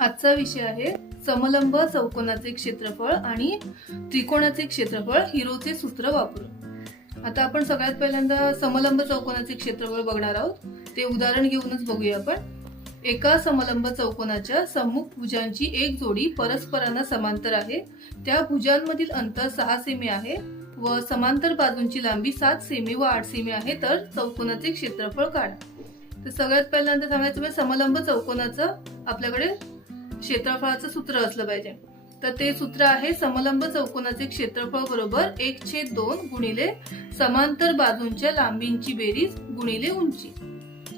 आजचा विषय आहे समलंब चौकोनाचे क्षेत्रफळ आणि त्रिकोणाचे क्षेत्रफळ हिरोचे सूत्र वापरून. आता आपण सगळ्यात पहिल्यांदा समलंब चौकोनाचे क्षेत्रफळ बघणार आहोत. ते उदाहरण घेऊनच बघूया आपण. एका समलंब चौकोनाच्या सम्मुख भुजांची एक जोडी परस्परांना समांतर आहे. त्या भुजांमधील अंतर सहा सेमी आहे व समांतर बाजूंची लांबी सात सेमी व आठ सेमी आहे तर चौकोनाचे क्षेत्रफळ काढा. तर सगळ्यात पहिल्यांदा सांगायचं म्हणजे समलंब चौकोनाचं आपल्याकडे क्षेत्रफळाचं सूत्र असलं पाहिजे. तर ते सूत्र आहे समलंब चौकोनाचे क्षेत्रफळ बरोबर एक छेद दोन गुणिले समांतर बाजूंच्या लांबींची बेरीज गुणिले उंची.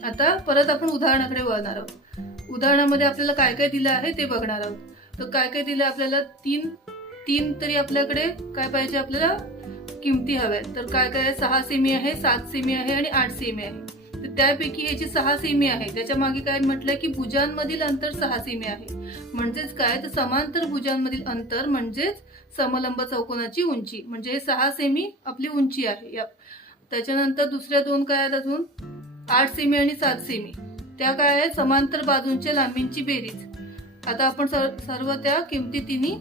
आता परत आपण उदाहरणाकडे वळणार आहोत. उदाहरणामध्ये आपल्याला काय काय दिलं आहे ते बघणार आहोत. तर काय काय दिलं आपल्याला? तीन तीन तरी आपल्याकडे काय पाहिजे आपल्याला? किमती हव्या तर काय काय आहे? सहा सेमी आहे सात सेमी आहे आणि आठ सेमी आहे. तर त्यापैकी याची सहा सेमी आहे त्याच्यामागे काय म्हटलंय की भुजांमधील अंतर सहा सेमी आहे. म्हणजेच काय? तर समांतर भुजांमधील अंतर म्हणजेच समलंब चौकोनाची उंची. म्हणजे हे सहा सेमी आपली उंची आहे. या त्याच्यानंतर दुसऱ्या दोन काय आहेत अजून? आठ सेमी आणि सात सेमी. त्या काय आहेत? समांतर बाजूंच्या लांबींची बेरीज. आता आपण सर- सर्व त्या किमती तिन्ही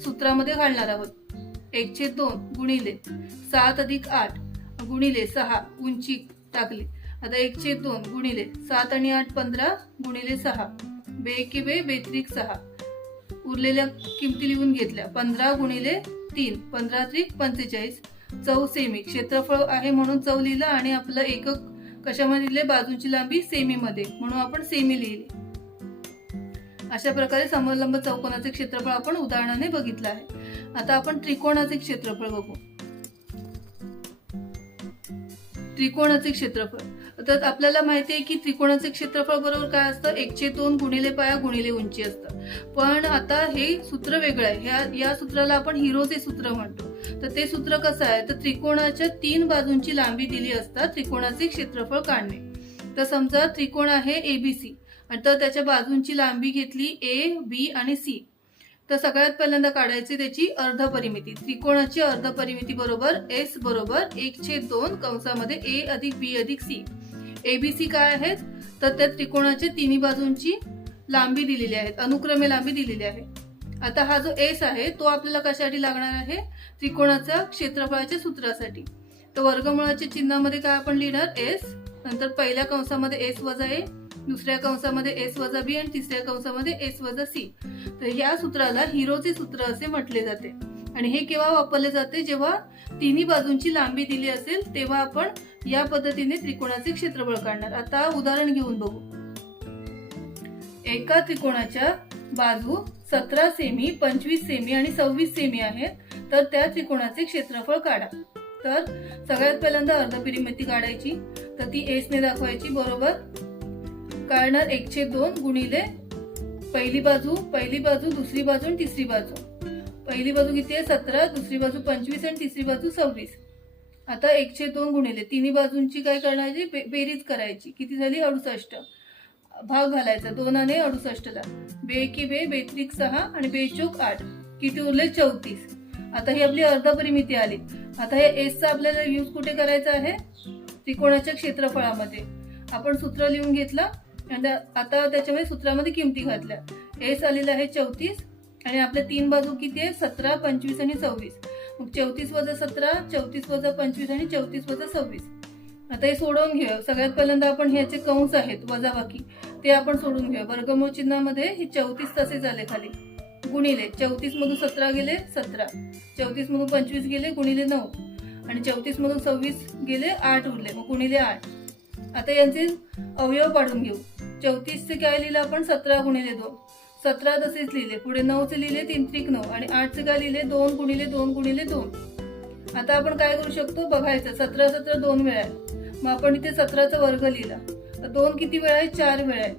सूत्रामध्ये घालणार आहोत. एकशे दोन गुणिले सात अधिक आठ गुणिले सहा उंची टाकली. आता एकशे दोन गुणिले सात आणि आठ पंधरा गुणिले सहा. बे कि बे बेत्रिक सहा. उरलेल्या किमती लिहून घेतल्या. पंधरा गुणिले तीन पंधरा त्रिक पंचेचाळीस. चौ सेमी. क्षेत्रफळ आहे म्हणून चौ लिहिलं आणि आपलं एकक कशामध्ये लिहिले? बाजूची लांबी सेमी मध्ये म्हणून आपण सेमी लिहिली. अशा प्रकारे समलंब चौकोनाचे क्षेत्रफळ आपण उदाहरणाने बघितलं आहे. आता आपण त्रिकोणाचे क्षेत्रफळ बघू. त्रिकोणाचे क्षेत्रफळ. तर आपल्याला माहिती आहे की त्रिकोणाचे क्षेत्रफळ बरोबर काय असतं? एकशे दोन गुणिले पाया गुणिले उंची असतं. पण आता हे सूत्र वेगळं आहे. ह्या या सूत्राला आपण हिरोचे सूत्र म्हणतो. तर ते सूत्र कसं आहे? तर त्रिकोणाच्या तीन बाजूंची लांबी दिली असता त्रिकोणाचे क्षेत्रफळ काढणे. तर समजा त्रिकोण आहे एबीसी आणि तर त्याच्या बाजूंची लांबी घेतली ए बी आणि सी तर सगळ्यात पहिल्यांदा काढायची त्याची अर्धपरिमिती त्रिकोणाची अर्धपरिमिती बरोबर एस बरोबर एक छेद दोन कंसामध्ये ए अधिक बी अधिक सी एबीसी काय आहेत? तर त्या त्रिकोणाच्या तिन्ही बाजूंची लांबी दिलेली आहेत. अनुक्रमे लांबी दिलेली आहे. आता हा जो एस आहे तो आपल्याला कशासाठी लागणार आहे? त्रिकोणाच्या क्षेत्रफळाच्या सूत्रासाठी. तर वर्गमुळाच्या चिन्हामध्ये काय आपण लिहिणार? एस नंतर पहिल्या कंसामध्ये एस वजा ए दुसऱ्या कंसामध्ये एस वजा बी आणि तिसऱ्या कंसामध्ये एस वजा सी तर या सूत्राला हिरोचे सूत्र असे म्हटले जाते. आणि हे केव्हा वापरले जाते? जेव्हा तिन्ही बाजूंची लांबी दिली असेल तेव्हा आपण या पद्धतीने त्रिकोणाचे क्षेत्रफळ काढणार. आता उदाहरण घेऊन बघू. एका त्रिकोणाच्या बाजू सतरा सेमी पंचवीस सेमी आणि सव्वीस सेमी आहेत तर त्या त्रिकोणाचे क्षेत्रफळ काढा. तर सगळ्यात पहिल्यांदा अर्धपिरिमिती काढायची तर ती एसने दाखवायची बरोबर? काढणार एकशे दोन गुणिले पहिली बाजू पहिली बाजू दुसरी बाजू आणि तिसरी बाजू. पहिली बाजू किती आहे? सतरा दुसरी बाजू पंचवीस आणि तिसरी बाजू सव्वीस. आता एकशे दोन गुणिले तिन्ही बाजूंची काय करण्याची बे- बेरीज करायची. किती झाली? अडुसष्ट. भाग घालायचा. दोनाने अडुसष्टला. बे की बे बेत्रिक सहा आणि बेचोक आठ. किती उरले? चौतीस. आता ही आपली अर्धपरिमिती आली. आता हे एसचा आपल्याला यूज कुठे करायचा आहे? त्रिकोणाच्या क्षेत्रफळामध्ये. आपण सूत्र लिहून घेतलं. आणि आता त्याच्यामध्ये सूत्रामध्ये किमती घातल्या. एस आलेला आहे चौतीस. आणि आपल्या तीन बाजू किती आहे सतरा पंचवीस आणि सव्वीस. मग चौतीस वजा सतरा चौतीस वजा पंचवीस आणि चौतीस वजा सव्वीस. आता हे सोडवून घेऊया सगळ्यात पहिल्यांदा आपण ह्याचे कंस आहेत वजाबाकी. ते आपण सोडून घेऊया वर्गमूळ चिन्हामध्ये हे चौतीस तसे झाले खाली. गुणिले. चौतीस मधून सतरा गेले सतरा. चौतीस मधून पंचवीस गेले गुणिले नऊ. आणि चौतीस मधून सव्वीस गेले आठ उरले. मग गुणिले आठ. आता यांचे अवयव पाडून घेऊ. चौतीसचे काय लिहिलं आपण? सतरा गुणिले दोन. सतरा तसेच लिहिले. पुढे नऊचे लिहिले तीन त्रिक नऊ. आणि आठचे काय लिहिले? दोन गुणिले दोन गुणिले दोन. आता आपण काय करू शकतो? बघायचं. सतरा सतरा दोन वेळा आहे. मग आपण इथे सतराचा वर्ग लिहिला. तर दोन किती वेळा आहे? चार वेळा आहे.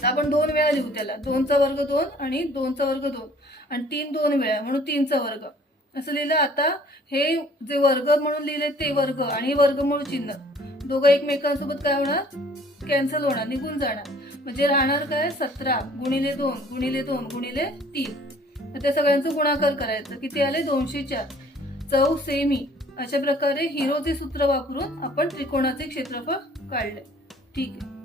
तर आपण दोन वेळा लिहू त्याला. दोनचा वर्ग दोन आणि दोनचा वर्ग दोन. आणि तीन दोन वेळा म्हणून तीनचा वर्ग. असं लिहिलं. आता हे जे वर्ग म्हणून लिहिले ते वर्ग आणि वर्गमूळ चिन्ह. दोघं एकमेकांसोबत काय होणार? कॅन्सल होणार. निघून जाणार. म्हणजे राहणार काय? सतरा गुणिले दोन गुणिले दोन गुणिले तीन. तर त्या सगळ्यांचं गुणाकार करायचं. किती आले? दोनशे चार. चौ सेमी. अशा प्रकारे हिरोचे सूत्र वापरून आपण त्रिकोणाचे क्षेत्रफळ काढले. ठीक आहे.